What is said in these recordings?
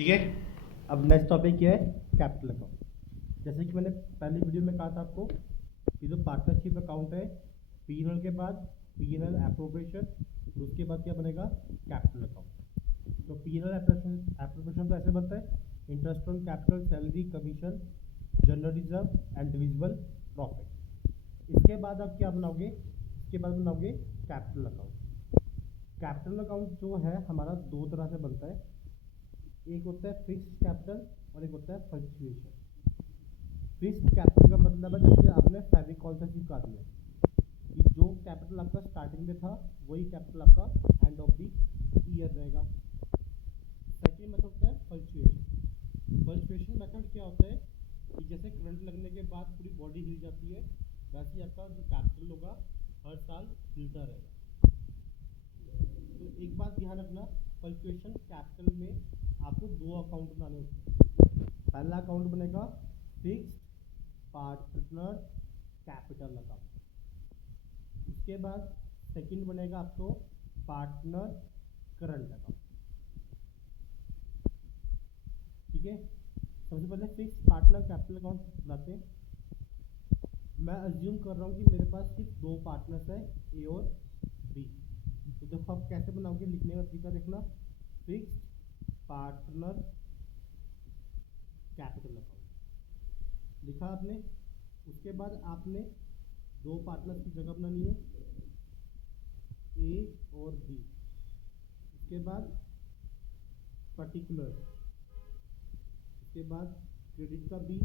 ठीक है। अब नेक्स्ट टॉपिक क्या है, कैपिटल अकाउंट। जैसे कि मैंने पहली वीडियो में कहा था आपको कि जो पार्टनरशिप अकाउंट है, पीएनएल के बाद पीएनएल एप्रोप्रिएशन, उसके बाद क्या बनेगा, कैपिटल अकाउंट। तो पीएनएल एप्रोप्रिएशन तो ऐसे बनता है, interest on capital, salary, commission, general reserve and divisible profit. इसके बाद आप क्या बनाओगे, इसके बाद बनाओगे कैपिटल अकाउंट। कैपिटल अकाउंट जो है हमारा दो तरह से बनता है, एक होता है फिक्स्ड कैपिटल और एक होता है फ्लक्चुएशन। फिक्स्ड कैपिटल का मतलब है, जैसे आपने फेविकॉल से चिपका दिया कि जो कैपिटल आपका स्टार्टिंग में था वही कैपिटल आपका एंड ऑफ द ईयर रहेगा। सेकेंड मेथड होता है फ्लक्चुएशन। फ्लक्चुएशन मेथड क्या होता है कि जैसे करंट लगने के बाद पूरी बॉडी हिल जाती है, वैसे ही आपका जो कैपिटल होगा हर साल हिलता रहेगा। तो एक बात ध्यान रखना, फ्लक्चुएशन कैपिटल में आपको दो अकाउंट बनाने होते हैं। पहला अकाउंट बनेगा फिक्स्ड पार्टनर कैपिटल अकाउंट, उसके बाद सेकंड बनेगा आपको पार्टनर करंट अकाउंट। ठीक है, सबसे पहले फिक्स्ड पार्टनर कैपिटल अकाउंट बनाते हैं। मैं अज्यूम कर रहा हूँ कि मेरे पास सिर्फ दो पार्टनर्स है, ए और बी। तो देखो आप कैसे बनाओगे, लिखने का तरीका देखना, फिक्स्ड पार्टनर कैपिटल अकाउंट लिखा आपने। उसके बाद आपने दो पार्टनर्स की जगह बनानी है, ए और बी। उसके बाद पर्टिकुलर, उसके बाद क्रेडिट का बी,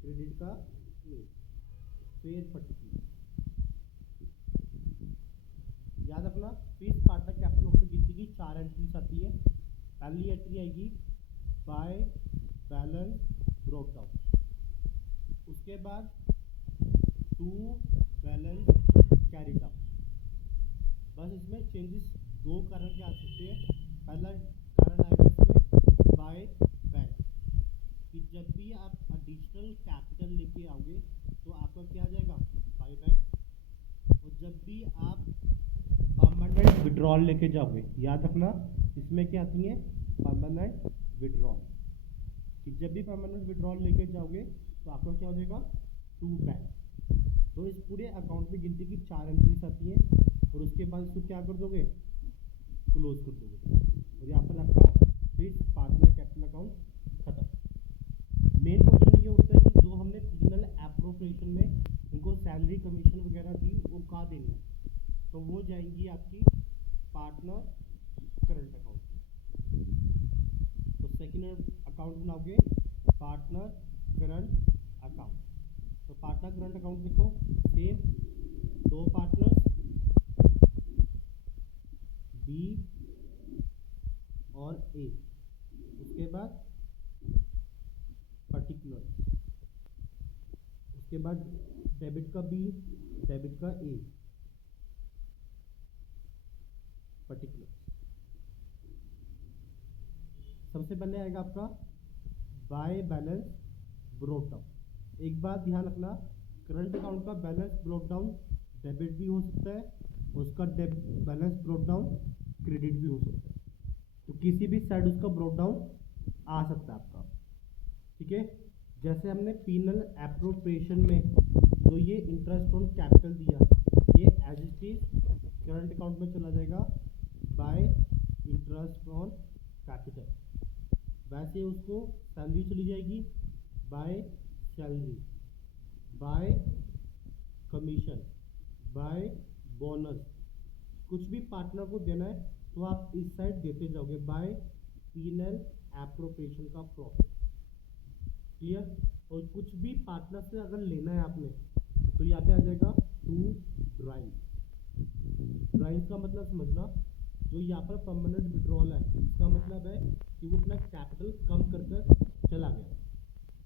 क्रेडिट का ए, फिर पर्टिकुलर। याद रखना, फिक्स्ड पार्टनर कैपिटल अकाउंट में गिनती की 4 एंट्रीज आती है। पहली एंट्री आएगी बाय बैलेंस ब्रोक डाउन, उसके बाद टू बैलेंस कैरी डाउन। बस इसमें चेंजेस दो कारण के आ सकते हैं। पहला कारण आएगा इसमें बाय बैंक, कि जब भी आप एडिशनल कैपिटल लेके आओगे तो आपका क्या आ जाएगा, बाय बैंक। और जब भी आप परमानेंट विड्रॉल लेके जाओगे, याद रखना इसमें क्या आती है, परमानेंट विड्रॉल, कि जब भी परमानेंट विड्रॉल लेके जाओगे तो आपका क्या हो जाएगा, टू बैंक। तो इस पूरे अकाउंट में गिनती की 4 एंट्रीज आती हैं और उसके बाद इसको क्या कर दोगे, क्लोज कर दोगे, और यहाँ पर आपका फिक्स्ड पार्टनर कैपिटल अकाउंट खत्म। मेन क्वेश्चन ये होता है कि जो हमने पीएनएल एप्रोप्रिएशन में इनको सैलरी कमीशन वगैरह दी वो कहाँ देनी है, तो वो जाएंगी आपकी पार्टनर करंट अकाउंट। तो सेकेंड अकाउंट बनाओगे पार्टनर करंट अकाउंट। तो पार्टनर करंट अकाउंट देखो सेम, दो पार्टनर बी और ए, उसके बाद पर्टिकुलर, उसके बाद डेबिट का बी, डेबिट का ए, पर्टिकुलर। सबसे पहले आएगा आपका बाय बैलेंस ब्रोक डाउन। एक बात ध्यान रखना, करंट अकाउंट का बैलेंस ब्रोक डाउन डेबिट भी हो सकता है, उसका बैलेंस ब्रोक डाउन क्रेडिट भी हो सकता है। तो किसी भी साइड उसका ब्रोक डाउन आ सकता है आपका। ठीक है, जैसे हमने पीएनएल एप्रोप्रिएशन में जो ये इंटरेस्ट ऑन कैपिटल दिया, ये as it is current account में चला जाएगा बाय इंटरेस्ट ऑन कैपिटल। वैसे उसको सैलरी चली जाएगी by salary, by commission, by bonus. कुछ भी पार्टनर को देना है तो आप इस साइड देते जाओगे बाय पीएनएल एप्रोप्रिएशन का प्रॉफिट। क्लियर। और कुछ भी पार्टनर से अगर लेना है आपने तो यहाँ पे आ जाएगा टू ड्राइव। ड्राइव का मतलब समझना, जो यहाँ पर परमानेंट विड्रॉल है इसका मतलब है कि वो अपना कैपिटल कम कर चला गया,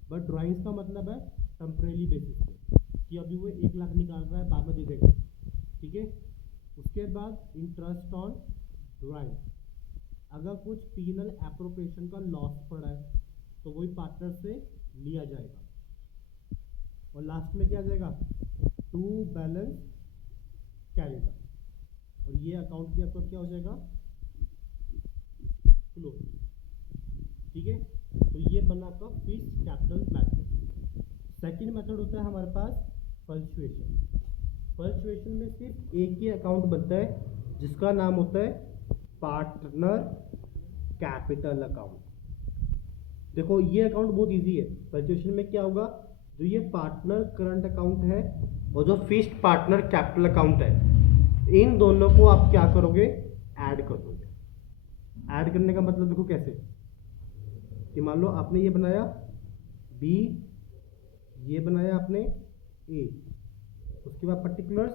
बट ड्राइंग्स का मतलब है टेम्परेरी बेसिस पे, कि अभी वो 1 लाख निकाल रहा है, बाद में दे देगा। ठीक है, उसके बाद इंटरेस्ट ऑन ड्राइंग, अगर कुछ पीएनएल एप्रोप्रिएशन का लॉस पड़ा है तो वही पार्टनर से लिया जाएगा। और लास्ट में क्या आ जाएगा, टू बैलेंस कैरी डाउन, और ये अकाउंट भी आपका क्या हो जाएगा, क्लोज। ठीक है। तो ये बना आपका fixed capital method. Second method होता है हमारे पास पर्सुएशन। पर्सुएशन में सिर्फ एक ही अकाउंट बनता है जिसका नाम होता है पार्टनर कैपिटल अकाउंट। देखो ये अकाउंट बहुत इजी है। पर्सुएशन में क्या होगा, जो ये पार्टनर करंट अकाउंट है और जो फिक्स्ड पार्टनर कैपिटल अकाउंट है, इन दोनों को आप क्या करोगे, ऐड कर दोगे। ऐड करने का मतलब देखो कैसे, कि मान लो आपने ये बनाया बी, ये बनाया आपने ए, उसके बाद पर्टिकुलर्स,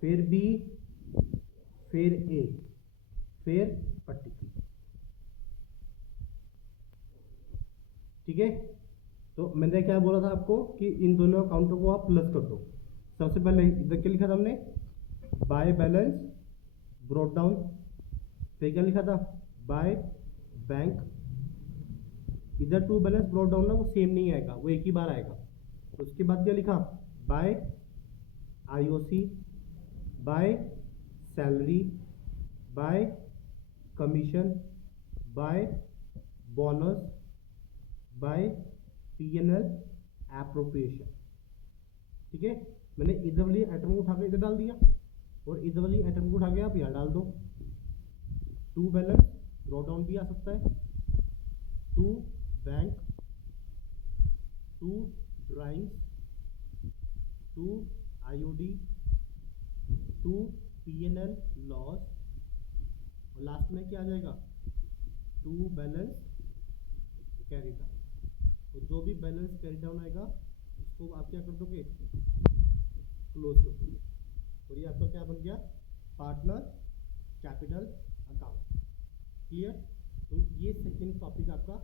फिर बी, फिर ए, फिर पर्टिकुलर। ठीक है। तो मैंने क्या बोला था आपको कि इन दोनों अकाउंटों को आप प्लस कर दो। सबसे पहले इधर क्या लिखा था हमने, बाय बैलेंस ब्रॉट डाउन। फिर क्या लिखा था, बाय बैंक। इधर टू बैलेंस ब्रॉट डाउन ना वो सेम नहीं आएगा, वो एक ही बार आएगा। तो उसके बाद क्या लिखा, by IOC, by salary, by commission, by bonus, by PNL appropriation. ठीक है। मैंने इधर वाली आइटम को उठा के इधर डाल दिया और इधर वाली आइटम को उठा के आप यहाँ डाल दो। टू बैलेंस ब्रॉट डाउन भी आ सकता है, to bank, to drawings, to IOD, to PNL loss, और लास्ट में क्या आ जाएगा, टू बैलेंस कैरी डाउन। तो जो भी बैलेंस कैरी डाउन आएगा उसको आप क्या कर दोगे, क्लोज कर दोगे। और ये आपका क्या बन गया, पार्टनर कैपिटल अकाउंट। क्लियर। तो ये सेकंड टॉपिक आपका